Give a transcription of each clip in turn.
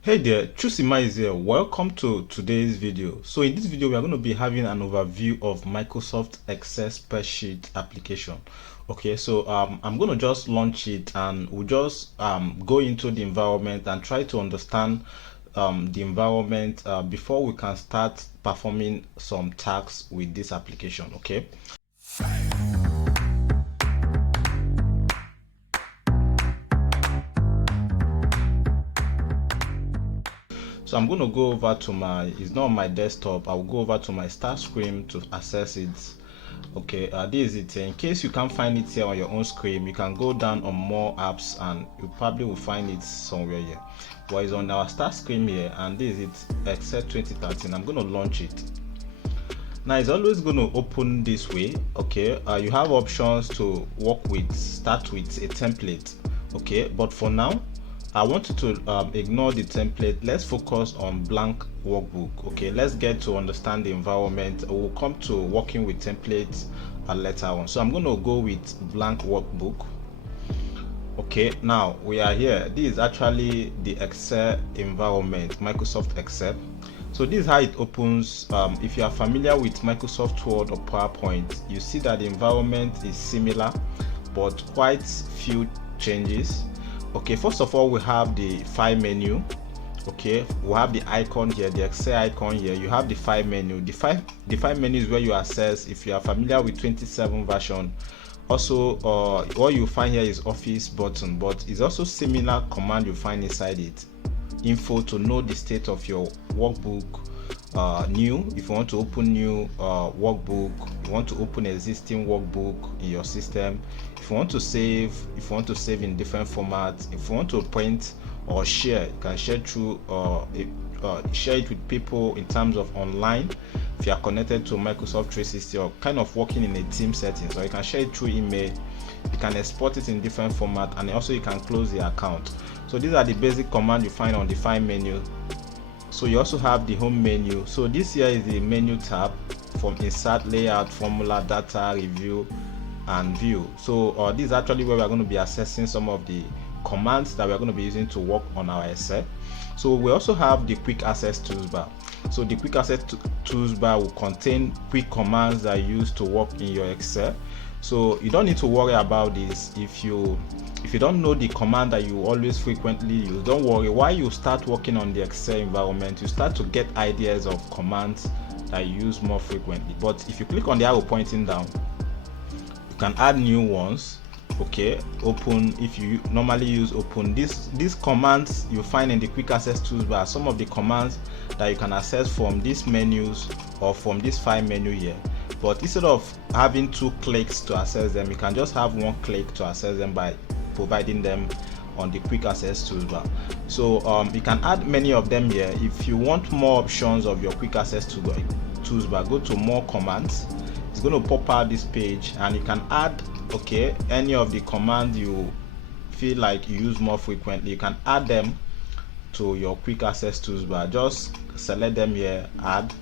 Hey there, Chusima is here. Welcome to today's video. So in this video, we are going to be having an overview of Microsoft Excel spreadsheet application. Okay, so I'm going to just launch it and we'll just go into the environment and try to understand the environment before we can start performing some tasks with this application. Okay. So I'm going to go over to it's not on my desktop. I'll go over to my start screen to access it. Okay, this is it. In case you can't find it here on your own screen, you can go down on more apps and you probably will find it somewhere here. Well, it's on our start screen here, and this is it, Excel 2013. I'm going to launch it. Now it's always going to open this way. Okay, you have options to work with, start with a template. Okay, but for now, I want you to ignore the template. Let's focus on blank workbook. Okay, let's get to understand the environment. We'll come to working with templates later on. So I'm going to go with blank workbook. Okay, now we are here. This is actually the Excel environment, Microsoft Excel. So this is how it opens. If you are familiar with Microsoft Word or PowerPoint, you see that the environment is similar, but quite few changes. Okay, first of all, we have the file menu. Okay, we have the icon here, the Excel icon here. You have the file menu. The file menu is where you access. If you are familiar with 27 version, also what you find here is Office button, but it's also similar command you find inside it. Info to know the state of your workbook. New, if you want to open new workbook, you want to open existing workbook in your system. If you want to save, in different formats, if you want to print or share, you can share through share it with people in terms of online. If you are connected to Microsoft 360 or kind of working in a team setting, so you can share it through email. You can export it in different format, and also you can close the account. So these are the basic commands you find on the file menu. So you also have the home menu. So this here is the menu tab from insert, layout, formula, data, review, and view. So this is actually where we are going to be accessing some of the commands that we are going to be using to work on our Excel. So we also have the quick access toolbar. So the quick access toolbar will contain quick commands that are used to work in your Excel. So you don't need to worry about this. If you don't know the command that you always frequently use, don't worry. While you start working on the Excel environment, you start to get ideas of commands that you use more frequently. But if you click on the arrow pointing down, you can add new ones. Okay, open. If you normally use open, these commands you find in the quick access toolbar, some of the commands that you can access from these menus or from this file menu here. But instead of having 2 clicks to access them, you can just have 1 click to access them by providing them on the quick access toolbar. So you can add many of them here. If you want more options of your quick access toolbar, go to more commands. It's going to pop out this page, and you can add any of the commands you feel like you use more frequently. You can add them to your quick access toolbar. Just select them here, add.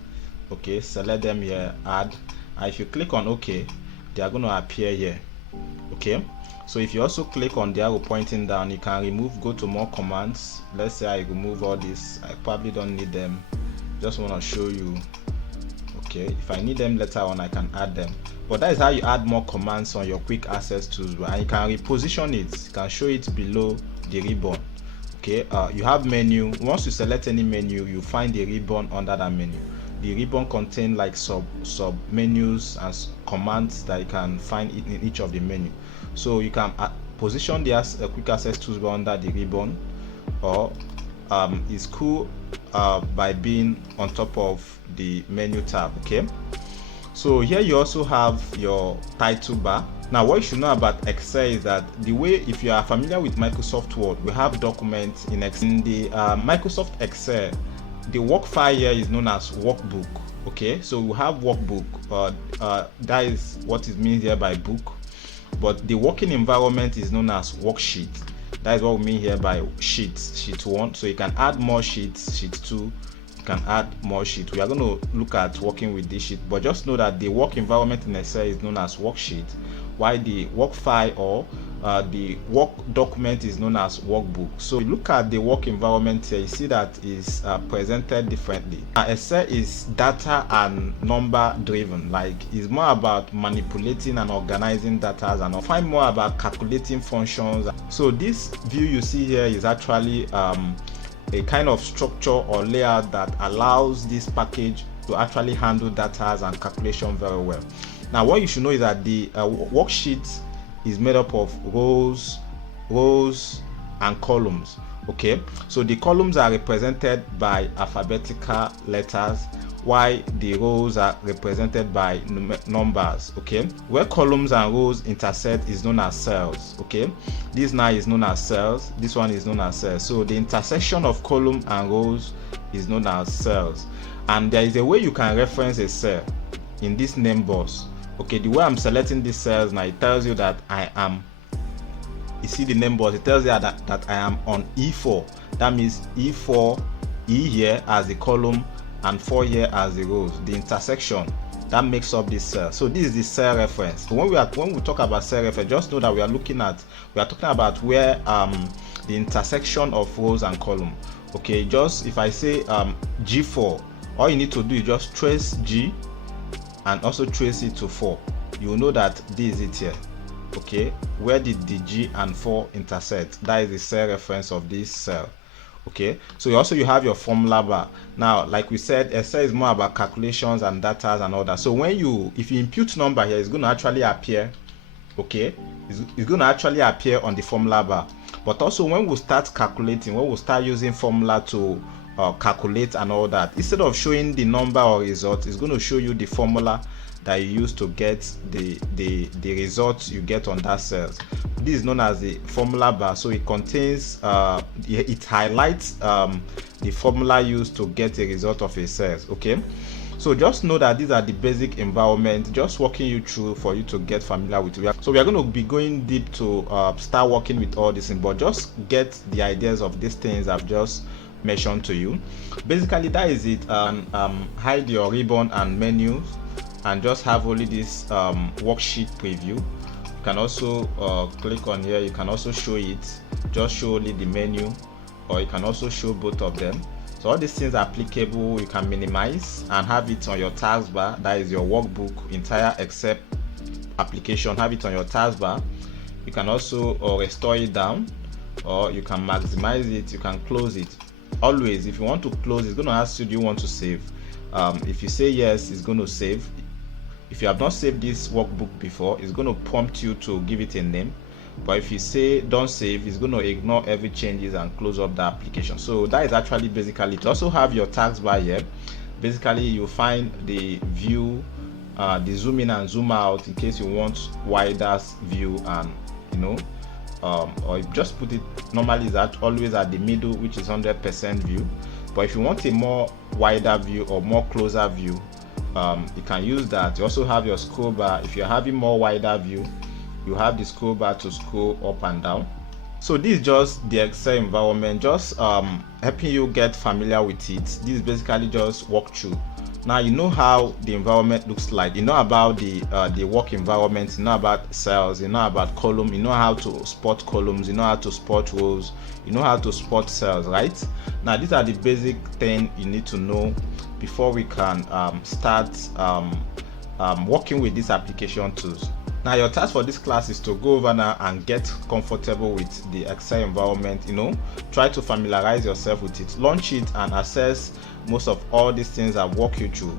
Okay, select them here, add. And if you click on OK, they are going to appear here. Okay, so if you also click on the arrow pointing down, you can remove, go to more commands. Let's say I remove all this. I probably don't need them, just want to show you. Okay, if I need them later on, I can add them. But that is how you add more commands on your quick access toolbar, and you can reposition it. You can show it below the ribbon. Okay, you have menu. Once you select any menu, you find the ribbon under that menu. The ribbon contains like sub menus and commands that you can find in each of the menu. So you can position the quick access toolbar under the ribbon, or it's cool by being on top of the menu tab. Okay, so here you also have your title bar. Now what you should know about Excel is that the way, if you are familiar with Microsoft Word, we have documents in Excel. In the Microsoft Excel, the work file here is known as workbook. Okay, so we have workbook. That is what it means here by book. But the working environment is known as worksheet. That is what we mean here by sheets. Sheet 1. So you can add more sheets. Sheet 2. You can add more sheets. We are going to look at working with this sheet, but just know that the work environment in Excel is known as worksheet, while the work file or the work document is known as workbook. So you look at the work environment here, you see that is presented differently. Excel is data and number driven, like it's more about manipulating and organizing data, and find more about calculating functions. So this view you see here is actually a kind of structure or layout that allows this package to actually handle data and calculation very well. Now what you should know is that the worksheet is made up of rows and columns. Okay, so the columns are represented by alphabetical letters, while the rows are represented by numbers. Okay, where columns and rows intersect is known as cells. Okay, this now is known as cells, this one is known as cells. So the intersection of column and rows is known as cells, and there is a way you can reference a cell in this name box. Okay, the way I'm selecting these cells now, it tells you that I am, you see the name box, it tells you that I am on E4. That means E4, E here as the column and 4 here as the rows. The intersection that makes up this cell. So this is the cell reference. So when we talk about cell reference, just know that we are talking about where the intersection of rows and column. Okay, just if I say G4, all you need to do is just trace G and also trace it to 4. You will know that this is it here. Okay, where did the G and 4 intersect? That is the cell reference of this cell. Okay, so you have your formula bar. Now, like we said, Excel is more about calculations and data and all that. So if you input number here, it's going to actually appear. Okay, it's going to actually appear on the formula bar. But also when we start calculating, when we start using formula to calculate and all that, instead of showing the number or result, it's going to show you the formula that you use to get the results you get on that cells. This is known as the formula bar. So it contains it highlights the formula used to get a result of a cells. Okay, so just know that these are the basic environment, just walking you through for you to get familiar with it. So we are going to be going deep to start working with all this, but just get the ideas of these things I've just mentioned to you. Basically that is it. Hide your ribbon and menus and just have only this worksheet preview. You can also click on here, you can also show it, just show only the menu, or you can also show both of them. So all these things are applicable. You can minimize and have it on your taskbar. That is your workbook, entire Excel application, have it on your taskbar. You can also restore it down, or you can maximize it, you can close it. Always, if you want to close, it's going to ask you, do you want to save? If you say yes, it's going to save. If you have not saved this workbook before, it's going to prompt you to give it a name. But if you say don't save, it's going to ignore every changes and close up the application. So that is actually basically it. Also have your taskbar here. Basically you find the view, the zoom in and zoom out in case you want wider view, and or just put it normally is always at the middle, which is 100% view. But if you want a more wider view or more closer view, you can use that. You also have your scroll bar. If you're having more wider view, you have the scroll bar to scroll up and down. So this is just the Excel environment, just helping you get familiar with it. This is basically just walk through. Now you know how the environment looks like, you know about the work environment, you know about cells, you know about column, you know how to spot columns, you know how to spot rows, you know how to spot cells, right? Now these are the basic things you need to know before we can start working with these application tools. Now your task for this class is to go over now and get comfortable with the Excel environment. Try to familiarize yourself with it, launch it, and access most of all these things I've walked you through.